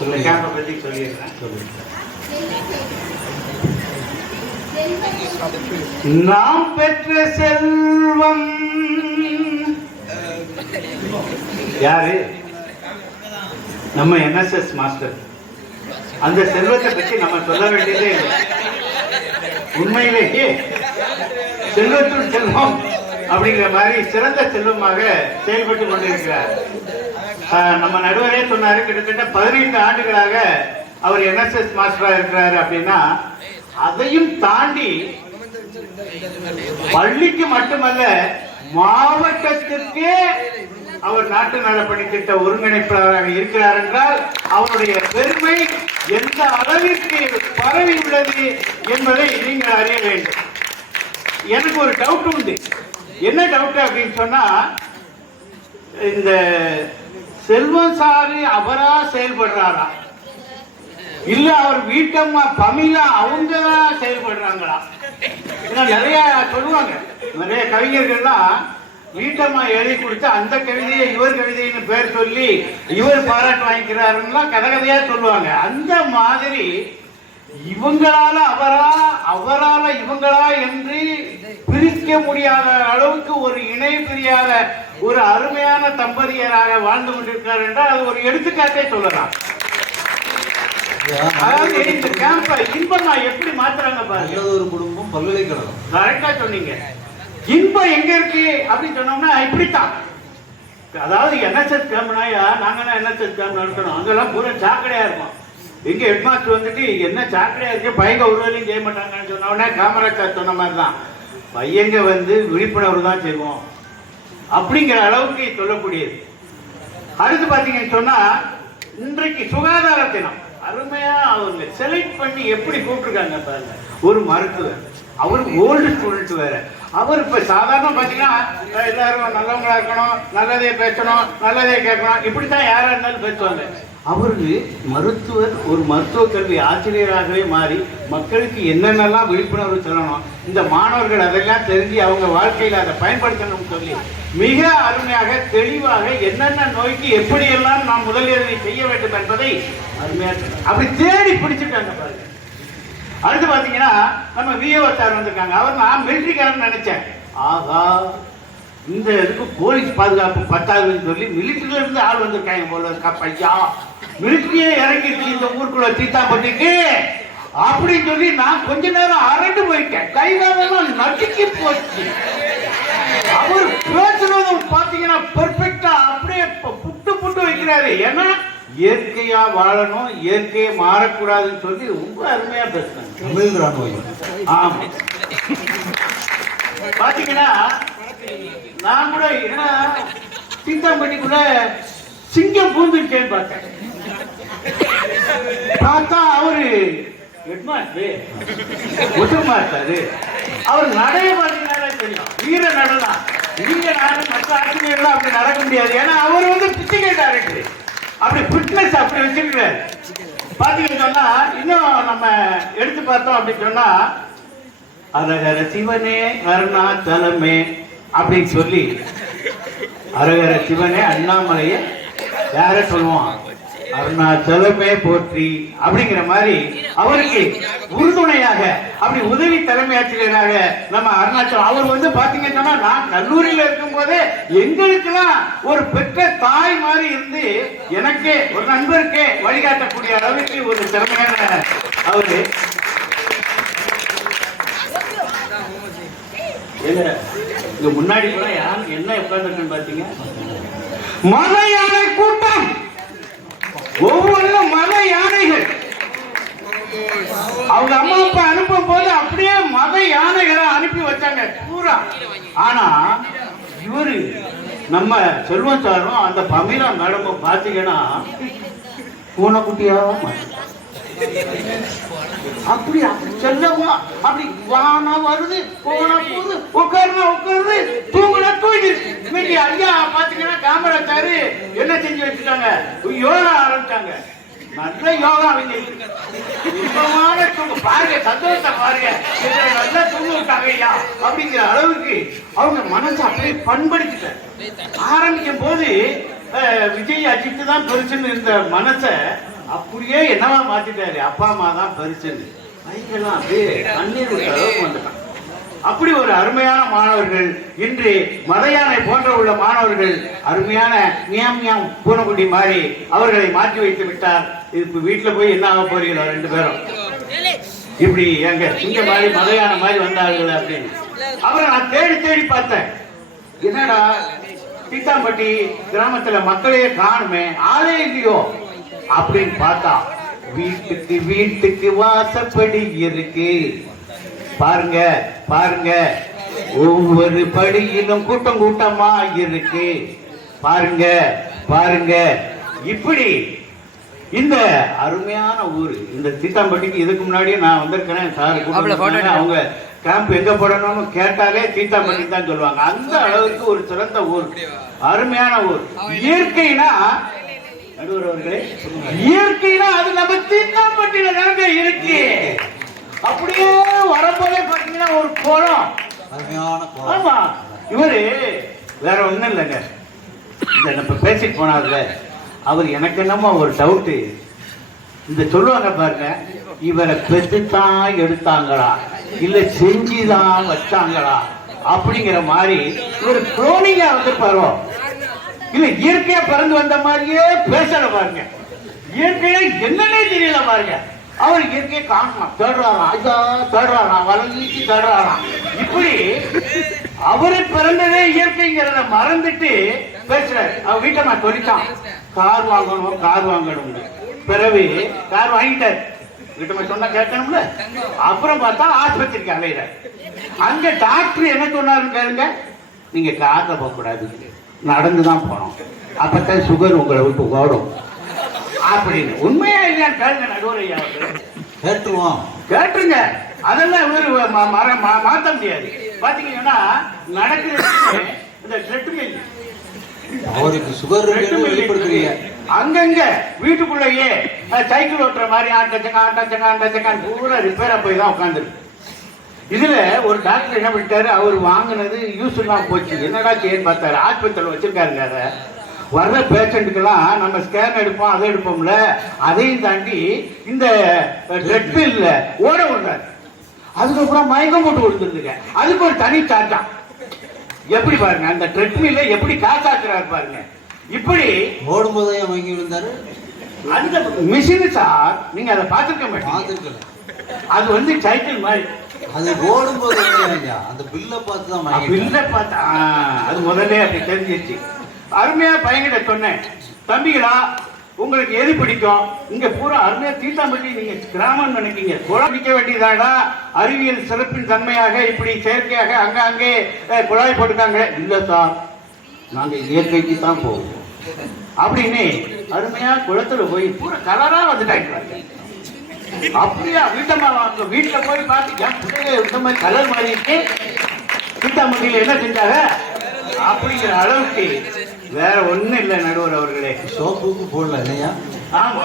பற்றி சொல்லிடுறேன். நாம் பெற்ற செல்வம் யாரு? நம்ம என்எஸ்எஸ் மாஸ்டர். அந்த செல்வத்தை பற்றி நம்ம சொல்ல வேண்டியதே இல்லை. உண்மையிலேயே செல்வத்துள் செல்வம் அப்படிங்கிற மாதிரி சிறந்த செல்வமாக செயல்பட்டு கொண்டிருக்கிறார். நம்ம நடுவரே சொன்னாரு, கிட்டத்தட்ட 15 ஆண்டுகளாக அவர் என்எஸ்எஸ் மாஸ்டரா இருக்கிறாரு. அப்படின்னா அதையும் தாண்டி பள்ளிக்கு மட்டுமல்ல மாவட்டத்திற்கே அவர் நாட்டு நலப்பணி திட்ட ஒருங்கிணைப்பாளராக இருக்கிறார் என்றால் அவருடைய பெருமை எந்த அளவிற்கு பரவி உள்ளது என்பதை நீங்கள் அறிய வேண்டும். எனக்கு ஒரு டவுட் உண்டு. என்ன டவுட் அப்படின்னு சொன்னா, இந்த செல்வம் சாரு அவரா செயல்படுறாரா இல்ல அவர் வீட்டம்மா பமிலா அவங்க தான் செயல்படுறாங்களா? நிறைய சொல்லுவாங்க, நிறைய கவிஞர்கள்லாம் வீட்டம்மா எழுதி கொடுத்து அந்த கவிதையை இவர் கவிதைன்னு பேர் சொல்லி இவர் பாராட்டு வாங்கிக்கிறாருன்னா கதையா சொல்லுவாங்க. அந்த மாதிரி இவங்களால அவரா அவரால இவங்களா என்று பிரிக்க முடியாத அளவுக்கு ஒரு இணை பிரியாத ஒரு அருமையான தம்பதியராக வாழ்ந்து கொண்டிருக்கிறார் என்றால் அது ஒரு எடுத்துக்காட்டே சொல்லலாம். அதாவது இந்த கேம்ப இன்பமா எப்படி மாத்துறாங்க பாருங்க. ஒரு குடும்பம் பல்கலைக்கழகம். கரெக்டா சொன்னீங்க. இன்பம் எங்க இருக்கு அப்படின்னு சொன்னோம்னா இப்படித்தான். அதாவது என்எஸ்எஸ் கேம்ப்னாயா நாங்கன்னா என்எஸ்எஸ் கேம்ப் நடத்தணும். அங்கெல்லாம் பூரா சாக்கடையா இருக்கும். எங்க ஹெட்மாஸ்டர் வந்துட்டு என்ன சாக்கடையா இருக்கு, பையங்க ஒரு வேலையும் செய்ய மாட்டாங்கன்னு சொன்னோடனே காமராஜர் சொன்ன மாதிரி தான் பையங்க வந்து விழிப்புணர்வு தான் செய்வோம் அப்படிங்கிற அளவுக்கு சொல்லக்கூடியது. அடுத்து பாத்தீங்கன்னு சொன்னா இன்றைக்கு சுகாதார தினம் அருமையா அவங்க செலக்ட் பண்ணி எப்படி கூப்பிட்டுருக்காங்க பாருங்க. ஒரு மருத்துவர், அவர் ஓல்டு ஸ்டூடெண்ட் வேற. அவர் இப்ப சாதாரண பாத்தீங்கன்னா எல்லாரும் நல்லவங்களா இருக்கணும், நல்லதே பேசணும், நல்லதே கேட்கணும், இப்படித்தான் யாரா இருந்தாலும் பேசுவாங்க. அவருக்கு மருத்துவர், ஒரு மருத்துவ கல்வி ஆசிரியராகவே மாறி மக்களுக்கு என்னென்னலாம் விழிப்புணர்வு சொல்லணும், இந்த மாணவர்கள் அதெல்லாம் தெரிஞ்சு அவங்க வாழ்க்கையில் அதை பயன்படுத்தணும்னு சொல்லி மிக அருமையாக தெளிவாக என்னென்ன நோய்க்கு எப்படியெல்லாம் நாம் முதலுதவி செய்ய வேண்டும் என்பதை அருமையாக அப்படி தேடி பிடிச்சிட்டாங்க பாருங்க. அடுத்து பாத்தீங்கன்னா நம்ம விஓ சார் வந்திருக்காங்க. அவர் நான் மிலிட்டரிக்காரன் நினைச்சேன். ஆகா, இந்த இதுக்கு போலீஸ் பாதுகாப்பு பத்தாதுன்னு சொல்லி மிலிட்டரியில இருந்து ஆள் வந்திருக்காங்க போல இருக்கா. பையா மிலிட்டரியே இறங்கிட்டு இந்த ஊருக்குள்ள தீத்தாப்பட்டிக்கு அப்படின்னு சொல்லி நான் கொஞ்ச நேரம் அரண்டு போயிட்டேன். கைகாலெல்லாம் நடுக்கி போச்சு. அவர் பேசுறதும் பாத்தீங்கன்னா பெர்ஃபெக்டா அப்படியே புட்டு புட்டு வைக்கிறாரு. ஏன்னா இயற்கையா வாழணும், இயற்கையை மாறக்கூடாதுன்னு சொல்லி ரொம்ப அருமையா பேசுறாங்க. ஆமா பாத்தீங்கன்னா நான் கூட என்ன தீத்தாம்பட்டிக்குள்ள சிங்கம் பூந்துட்டேன்னு பார்த்தேன். பார்த்தா அவரு ஹெட்மாஸ்டர் ஒட்டுமாஸ்டாரு. அவர் நடைய பார்த்தீங்கன்னா தெரியும், வீர நடலாம். நீங்க நானும் மற்ற ஆசிரியர்கள் அப்படி நடக்க முடியாது. ஏன்னா அவர் வந்து பிசிக்கல் டைரக்டர், அப்படி ஃபிட்னஸ் அப்படி வச்சிருக்கிறார். பாத்தீங்கன்னு சொன்னா இன்னும் நம்ம எடுத்து பார்த்தோம் அப்படின்னு சொன்னா அரகர சிவனே அருணாச்சலமே அப்படின்னு சொல்லி அரகர சிவனே அண்ணாமலைய யார சொல்லுவான், அருணாச்சலமே போற்றி அப்படிங்கிற மாதிரி அவருக்கு உறுதுணையாக அப்படி உதவி தலைமை ஆசிரியராக நம்ம அருணாச்சலம். அவர் வந்து பாத்தீங்கன்னா நான் கல்லூரியில இருக்கும் போதே எங்களுக்கெல்லாம் ஒரு பெற்ற தாய் மாதிரி இருந்து எனக்கே ஒரு நண்பருக்கே வழிகாட்டக்கூடிய அளவுக்கு ஒரு திறமையான அவரு. இங்க முன்னாடி கூட யார் என்ன உட்கார்ந்துருக்குன்னு பாத்தீங்க, மத யானை கூட்டம், ஒவ்வொன்றும் மத யானைகள். அவங்க அம்மா அப்பா அனுப்பும் போது அப்படியே மத யானைகளை அனுப்பி வச்சாங்க பூரா. ஆனா இவரு நம்ம செல்வம் சாரும் அந்த பமீரா மேடமும் பாத்தீங்கன்னா பூனைக்குட்டியா அப்படி அப்படி செல்லவா அப்படி வானா வருது போனா போகுது, உட்காருனா உட்காருது, தூங்குனா தூங்கி. இன்னைக்கு ஐயா பாத்தீங்கன்னா காமராஜாரு என்ன செஞ்சு வச்சுட்டாங்க, யோகா ஆரம்பிச்சாங்க. நல்ல யோகா அவங்க பாருங்க, சந்தோஷத்தை பாருங்க, நல்லா தூங்க விட்டாங்க ஐயா அப்படிங்கிற அளவுக்கு அவங்க மனசு அப்படியே பண்படுத்திட்ட. ஆரம்பிக்கும் போது விஜய் அஜித்து தான் பெருசுன்னு இருந்த மனசை அப்படி வாழ்க்கையே என்னவா மாத்திட்டாரு, அப்பா அம்மா தான் பெருசுன்னு பைக்கெல்லாம் அப்படியே கண்ணீர் விட்ட அளவுக்கு வந்துட்டான். அப்படி ஒரு அருமையான மாணவர்கள் இன்று மதையானை போன்ற உள்ள மாணவர்கள் அருமையான மியாம் பூனைக்குட்டி மாதிரி அவர்களை மாற்றி வைத்து விட்டார். இப்ப வீட்டுல போய் என்ன ஆக போறீங்களோ 2 பேரும் இப்படி எங்க சிங்க மாதிரி மதையான மாதிரி வந்தார்கள் அப்படின்னு. அப்புறம் நான் தேடி பார்த்தேன், என்னடா தீத்தாம்பட்டி கிராமத்துல மக்களே காணுமே, ஆளே இல்லையோ அப்படின்னு பார்த்தா வீட்டுக்கு வாசப்படி இருக்கு. பாருங்க பாருங்க, ஒவ்வொரு படியிலும் கூட்டமா இருக்கு. பாருங்க பாருங்க, இப்படி இந்த அருமையான ஊர் இந்த தீத்தாம்பட்டிக்கு இதுக்கு முன்னாடியே நான் வந்திருக்கிறேன். சார் அவங்க கேம்ப் எங்க போடணும்னு கேட்டாலே தீத்தாம்பட்டி தான் சொல்லுவாங்க. அந்த அளவுக்கு ஒரு சிறந்த ஊர், அருமையான ஊர். இயற்கைனா நடுவர் அவர்களே, இயற்கைனா அது நம்ம தீத்தாம்பட்டியில தாங்க இருக்கு. அப்படியே வரப்போதே பாத்தீங்கன்னா ஒரு குளம், ஆமா. இவரு வேற ஒண்ணும் இல்லைங்க, இந்த நம்ம பேசிட்டு போனார்ல அவர், எனக்கு என்னமோ ஒரு டவுட்டு, இந்த சொல்லுவாங்க பாருங்க, இவரை பெற்றுத்தான் எடுத்தாங்களா இல்ல செஞ்சுதான் வச்சாங்களா அப்படிங்கிற மாதிரி இவர் குளோனிங்கா வந்திருப்பாரோ இல்ல இயற்கையா பிறந்து வந்த மாதிரியே பேசல பாருங்க. இயற்கையா என்னன்னே தெரியல பாருங்க. அவர் இயற்கையை காணலாம், தேடுறாராம், ஐயா தேடுறாராம், வளர்ச்சி தேடுறாராம். இப்படி அவரை பிறந்ததே இயற்கைங்கிறத மறந்துட்டு பேசுறாரு. அவர் வீட்டை சொல்லிட்டான், கார் வாங்கணும். பிறகு கார் வாங்கிட்டார், வீட்டை சொன்னா கேட்கணும்ல. அப்புறம் பார்த்தா ஆஸ்பத்திரிக்கு அலையிறார். அங்க டாக்டர் என்ன சொன்னாருன்னு கேளுங்க, நீங்க கார்ல போக கூடாது, நடந்துதான் போனோம், அப்பதான் சுகர் உங்களை விட்டு ஓடும் அப்படின்னு. உண்மையா இல்லையான்னு கேளுங்க நடுவரையா, கேட்டுருங்க. அதெல்லாம் இவரு மாத்த முடியாது. பாத்தீங்கன்னா நடக்குது இந்த ட்ரெட்மில், அவருக்கு சுகர் வெளிப்படுத்துறீங்க. அங்கங்க வீட்டுக்குள்ளேயே சைக்கிள் ஓட்டுற மாதிரி ஆட்டச்சங்க பூரா ரிப்பேரா போய் தான் உட்காந்துருக்கு. இதுல ஒரு டாக்டர் என்ன பண்ணிட்டாரு, அவர் வாங்கினது யூஸ் எல்லாம் போச்சு, என்னடா செய்யன்னு பார்த்தாரு. ஆஸ்பத்திரியில் வச்சிருக்காருங்க. அதை வர்ற பேஷண்ட்டுக்கெல்லாம் நம்ம ஸ்கேன் எடுப்போம், அதை எடுப்போம்ல, அதையும் தாண்டி இந்த ட்ரெட்மில்ல ஓட விடுறாரு. அதுக்கப்புறம் மயக்கம் போட்டு கொடுத்துருந்துங்க, அதுக்கு ஒரு தனி சார்ஜா. எப்படி பாருங்க அந்த ட்ரெட்மில்ல எப்படி காசாக்குறாரு பாருங்க. இப்படி ஓடும்போது வாங்கி விழுந்தாரு அந்த மிஷின் சார். நீங்க அதை பார்த்துருக்க மாட்டீங்க, அது வந்து சைக்கிள் மாதிரி. அது ஓடும்போது அந்த பில்லை பார்த்து தான், பில்லை பார்த்தா அது முதல்ல அப்படி தெரிஞ்சிருச்சு. அருமையா பையன்கிட்ட சொன்னேன், தம்பிகளா உங்களுக்கு எது பிடிக்கும், இங்க பூரா அருமையா தீட்டாம்பட்டி நீங்க கிராமம் நினைக்கீங்க, குழாய் பிடிக்க வேண்டியதாடா, அறிவியல் சிறப்பின் தன்மையாக இப்படி செயற்கையாக அங்கே குழாய் போட்டுக்காங்க. இல்ல சார், நாங்க இயற்கைக்கு தான் போவோம் அப்படின்னு அருமையா குளத்துல போய் பூரா கலரா வந்துட்டாங்க. அப்படியா வீட்டுல போய் பார்த்து இந்த மாதிரி கலர் மாதிரி இருக்கு, தீட்டாம்பட்டியில என்ன செஞ்சாங்க அப்படிங்கிற அளவுக்கு. வேற ஒண்ணு இல்ல நடுவர் அவர்களே, சோப்புக்கு போடல இல்லையா? ஆமா,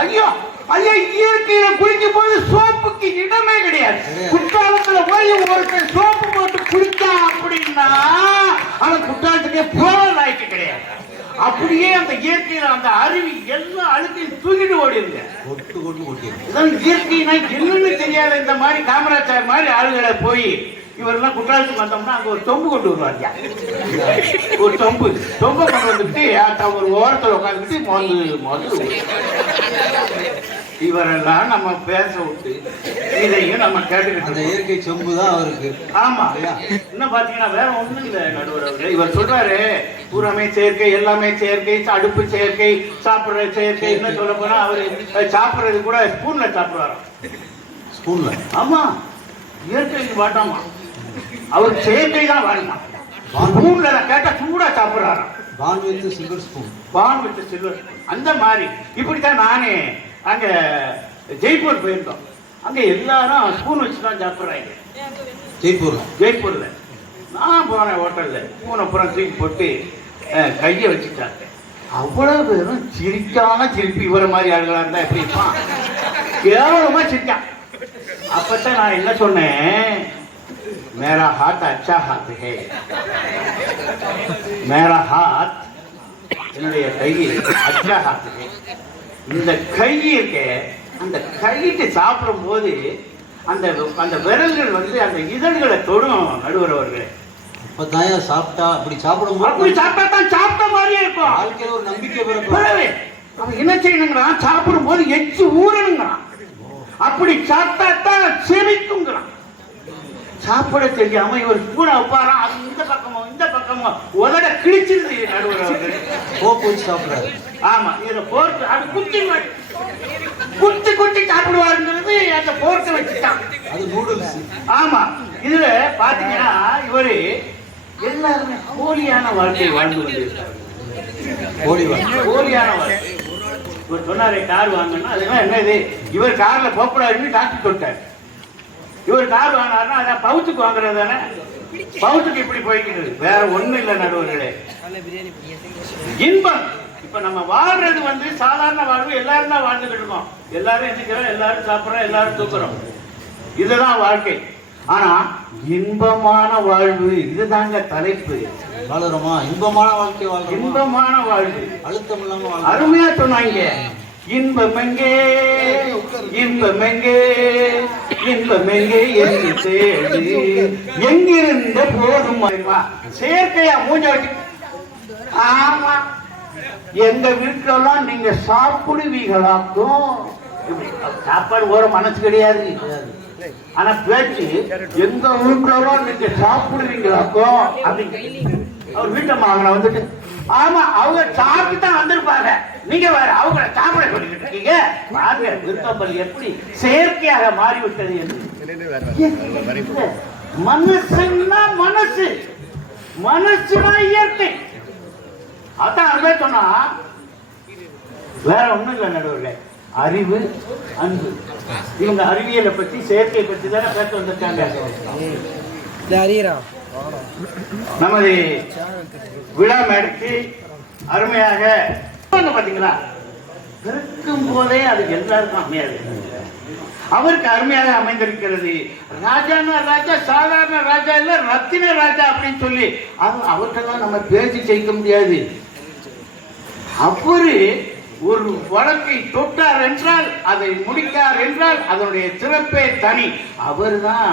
ஐயோ ஐயா, இயற்கையில குளிக்கும் போது சோப்புக்கு இடமே கிடையாது. குற்றாலத்துல போய் ஒருத்தர் சோப்பு போட்டு குளிச்சா அப்படின்னா அந்த குற்றாலத்துக்கே போற லாய்க்கு கிடையாது. அப்படியே அந்த இயற்கையில அந்த அருவி எல்லா அழுக்கையும் தூக்கிட்டு ஓடிடுங்க. இயற்கைனா என்னன்னு தெரியாத இந்த மாதிரி காமராஜர் மாதிரி ஆளுகளை போய் இவரெல்லாம் குற்றாலத்துக்கு வந்தோம்னா அங்க ஒரு தொம்பு கொண்டு வருவாங்க. ஒரு தொம்பை கொண்டு வந்துட்டு ஒரு ஓரத்தில் உட்காந்துட்டு மொதல் இவரெல்லாம் நம்ம பேச விட்டு இதையும் நம்ம கேட்டுக்கிட்டு இயற்கை சொம்பு தான் அவருக்கு. ஆமா, இன்னும் பாத்தீங்கன்னா வேற ஒண்ணும் இல்லை நடுவர். இவர் சொல்றாரு பூராமே செயற்கை, எல்லாமே செயற்கை, அடுப்பு செயற்கை, சாப்பிடுற செயற்கை. என்ன சொல்ல போனா அவரு சாப்பிடுறது கூட ஸ்பூன்ல சாப்பிடுவாராம். ஸ்பூன்ல? ஆமா, இயற்கைக்கு வாட்டாமா, அவர் செயற்கை தான் வாடுமா. ஸ்பூன்ல கேட்டா சூடா சாப்பிடுறாராம். Born with silver spoon, born with silver spoon. அந்த மாதிரி இப்படித்தான் நானே அங்க ஜெய்ப்பூர் போயிருந்தோம். அங்க எல்லாரும் ஸ்பூன் வச்சுதான் சாப்பிடுறாங்க. ஜெய்ப்பூர்ல நான் போனேன் ஹோட்டல்ல, ஸ்பூனை அப்புறம் தூக்கி போட்டு கையை வச்சுட்டாங்க. அவ்வளவு பேரும் சிரிப்பி இவர மாதிரி ஆளுகளா இருந்தா எப்படி இருப்பான், கேவலமா சிரிக்கான். அப்பதான் நான் என்ன சொன்னேன், मेरा हाथ अच्छा हाथ है, मेरा हाथ என்னுடைய கை अच्छा हाथ है, இந்த கை இருக்கே, அந்த கையிட்டு சாப்பிடும் போது அந்த அந்த விரல்கள் வந்து அந்த இதழ்களை தொடும் நடுவர் அவர்களே. அப்பதான் சாப்பிட்டா அப்படி சாப்பிடும் அப்படி சாப்பிட்டா தான் சாப்பிட்ட மாதிரியே இருக்கும். வாழ்க்கையில ஒரு நம்பிக்கை பிறகு அவன் என்ன செய்யணுங்கிறான், சாப்பிடும் போது எச்சு ஊறணுங்கிறான். அப்படி சாப்பிட்டா தான் செமிக்குங்கிறான். சாப்பிட தெரியாம இவர் கூட உட்காரா, அது இந்த பக்கமோ உதட கிழிச்சிருது நடுவர் அவர்கள். போச்சு சாப்பிடாரு. ஆமா, இதுல போர்க்கு அது குட்டி சாப்பிடுவாருங்கிறது அந்த போர்க்க வச்சுட்டான். அது நூடுல்ஸ். ஆமா, இதுல பாத்தீங்கன்னா இவரு எல்லாருமே போலியான வாழ்க்கை வாழ்ந்து கொண்டிருக்காரு. போலியான வாழ்க்கை. இவர் சொன்னாரே கார் வாங்கணும்னா அதெல்லாம் என்ன இது, இவர் கார்ல போகக்கூடாதுன்னு டாக்டர் சொல்லிட்டாரு. இவர் கார் வாங்கினாருன்னா அதான் பவுச்சுக்கு வாங்குறது தானே. பவுச்சுக்கு இப்படி போய்க்கிறது, வேற ஒண்ணும் இல்லை நடுவர்களே. இன்பம் இப்ப நம்ம வாழ்றது வந்து சாதாரண வாழ்வு, எல்லாரும் தான் வாழ்ந்துகிட்டு இருக்கோம். எல்லாரும் எந்திக்கிறோம், எல்லாரும் சாப்பிடுறோம், எல்லாரும் தூக்குறோம், இதுதான் வாழ்க்கை. ஆனா இன்பமான வாழ்வு, இதுதாங்க தலைப்பு. வாழறோமா இன்பமான வாழ்க்கை வாழ்றோமா? இன்பமான வாழ்வு, அழுத்தம் இல்லாம அருமையா சொன்னாங்க. இன்பம் எங்கே, இன்பம் எங்கே, இன்பம் எங்கே என்று தேடி எங்கிருந்த போதும் செயற்கையா மூஞ்ச வச்சு. ஆமா, எங்க வீட்டுலாம் நீங்க சாப்பிடுவீங்களாக்கும். சாப்பாடு ஒரு மனசு கிடையாது, ஆனா பேச்சு எங்க வீட்டுலாம் நீங்க சாப்பிடுவீங்களாக்கும் அப்படின்னு. அவர் வீட்டை மகனை வந்துட்டு, ஆமா அவங்க சாப்பிட்டு தான் வந்திருப்பாங்க, நீங்க வேற அவங்கள சாப்பிட சொல்லிட்டு இருக்கீங்க. பாருங்க விருப்பப்பள்ளி எப்படி செயற்கையாக மாறிவிட்டது என்று. மனசுன்னா மனசு, மனசுனா இயற்கை. அதான் அங்கே சொன்னா வேற ஒண்ணும் இல்லை நடுவில். அறிவு, அன்பு, இவங்க அறிவியலை பத்தி செயற்கை பத்தி தானே பேச வந்திருக்காங்க. நமது விழா மேடைக்கு அருமையாக பாத்தீங்களா, பிறக்கும் போதே அது எல்லாருக்கும் அமையாது. அவருக்கு அருமையாக அமைந்திருக்கிறது. ராஜானா ராஜா, சாதாரண ராஜா இல்ல, ரத்தின ராஜா அப்படின்னு சொல்லி அவர்கிட்ட நம்ம பேச்சு ஜெயிக்க முடியாது. அவரு ஒரு வழக்கை தொட்டார் என்றால், அதை முடித்தார் என்றால் அதனுடைய சிறப்பே தனி. அவர் தான்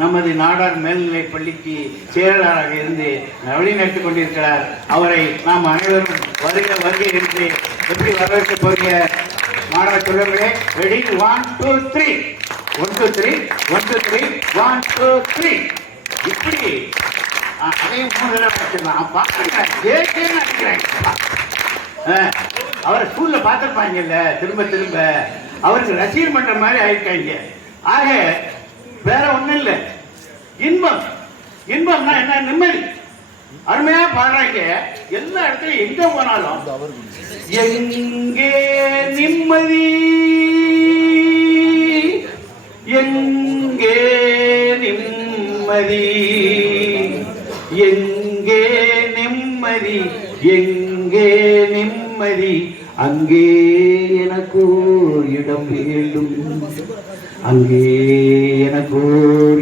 நமது நாடார் மேல்நிலைப் பள்ளிக்கு செயலாளராக இருந்து வழிநடத்திக் கொண்டிருக்கிறார். அவரை நாம் அனைவரும் வருகை என்று எப்படி வரவேற்க போகிற மாணவ சொல்லுங்களே. ரெடி, 1 2 3, 1 2 3, 1 2 3, 1 2 3. இப்படி அதையும் 3 தடவை வச்சிடலாம். பார்க்கிறேன், அவரை ஸ்கூல்ல பார்த்திருப்பாங்கல்ல, திரும்ப திரும்ப அவருக்கு ரசிகர் பண்ற மாதிரி ஆயிருக்காங்க. ஆக வேற ஒண்ணும் இல்லை. இன்பம், இன்பம்னா என்ன, நிம்மதி. அருமையா பாடுறாங்க. எல்லா இடத்துலயும் எங்க போனாலும் எங்கே நிம்மதி, எங்கே நிம்மதி, எங்கே நிம்மதி, எங்கே நிம்மதி, அங்கே எனக்கு இடம் வேண்டும், அங்கே எனக்கு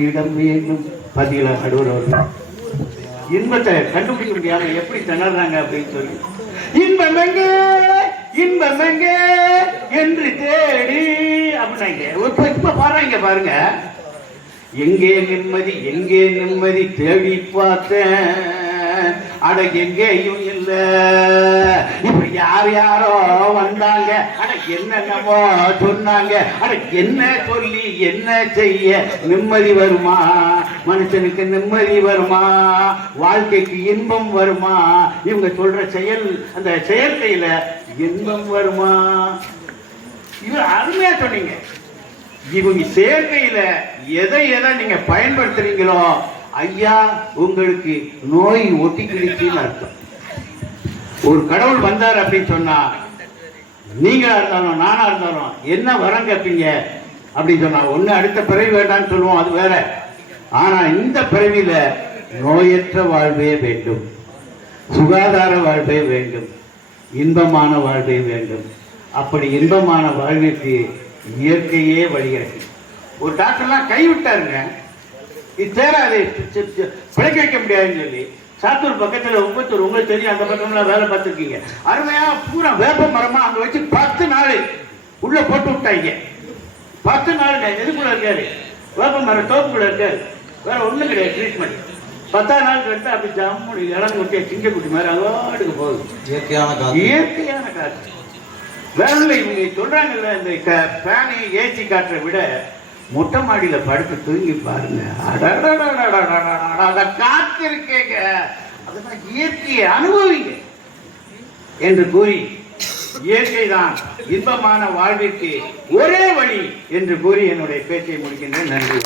இடம் வேண்டும். பாத்தீங்களா நடுவர் இன்பத்தை கண்டுபிடிக்க முடியாம எப்படி திணறாங்க அப்படின்னு சொல்லி, இன்பம் எங்கே, இன்பம் எங்கே என்று தேடி அப்படின்னாங்க. இப்ப பாருங்க பாருங்க, எங்கே நிம்மதி, எங்கே நிம்மதி தேடி பார்த்தேன், அட எங்கேயும் இல்ல. இப்ப யாரோ வந்தாங்க, அட என்னென்னமோ சொன்னாங்க, அட என்ன சொல்லி என்ன செய்ய நிம்மதி வருமா? மனுஷனுக்கு நிம்மதி வருமா? வாழ்க்கைக்கு இன்பம் வருமா? இவங்க சொல்ற செயல், அந்த செயற்கையில இன்பம் வருமா? இவர் அருமையா சொன்னீங்க. இவங்க செயற்கையில எதை நீங்க பயன்படுத்துறீங்களோ ஐயா, உங்களுக்கு நோய் ஒட்டி கிழிச்சுன்னு அர்த்தம். ஒரு கடவுள் வந்தார் அப்படின்னு சொன்னா, நீங்களா இருந்தாலும் நானா இருந்தாலும் என்ன வரம் கேட்பீங்க அப்படின்னு சொன்னா, ஒண்ணு அடுத்த பிறவி வேண்டாம்னு சொல்லுவோம், அது வேற. ஆனா இந்த பிறவியில நோயற்ற வாழ்வே வேண்டும், சுகாதார வாழ்வே வேண்டும், இன்பமான வாழ்வே வேண்டும். அப்படி இன்பமான வாழ்விற்கு இயற்கையே வழிகிறது. ஒரு டாக்டர்லாம் கைவிட்டாருங்க, இது தேராது, பிழைக்க வைக்க முடியாதுன்னு சொல்லி சாத்தூர் பக்கத்துல உப்பத்தூர், உங்களுக்கு தெரியும், அந்த பக்கம்லாம் வேலை பார்த்துருக்கீங்க. அருமையா பூரா வேப்ப மரமா அங்க வச்சு 10 நாள் உள்ள போட்டு விட்டாங்க. 10 நாள் எதுக்குள்ள இருக்காரு? வேப்ப மரம் தோப்புக்குள்ள இருக்காரு. வேற ஒண்ணும் கிடையாது ட்ரீட்மெண்ட். 10ஆம் நாள் கழித்து அப்படி ஜம்முடி இடம் கொட்டிய சிங்கக்குட்டி மாதிரி அவாடுக்கு போகுது. இயற்கையான காற்று. வேற இல்லை, இவங்க சொல்றாங்கல்ல, இந்த ஃபேனை ஏசி காற்றை விட மொட்டை மாடியில படுத்து தூங்கி பாருங்க, அத காத்து இருக்கேங்க, அதெல்லாம் இயற்கையை அனுபவிங்க என்று கூறி, இயற்கை தான் இன்பமான வாழ்விற்கு ஒரே வழி என்று கூறி என்னுடைய பேச்சை முடிக்கின்றேன். நன்றி.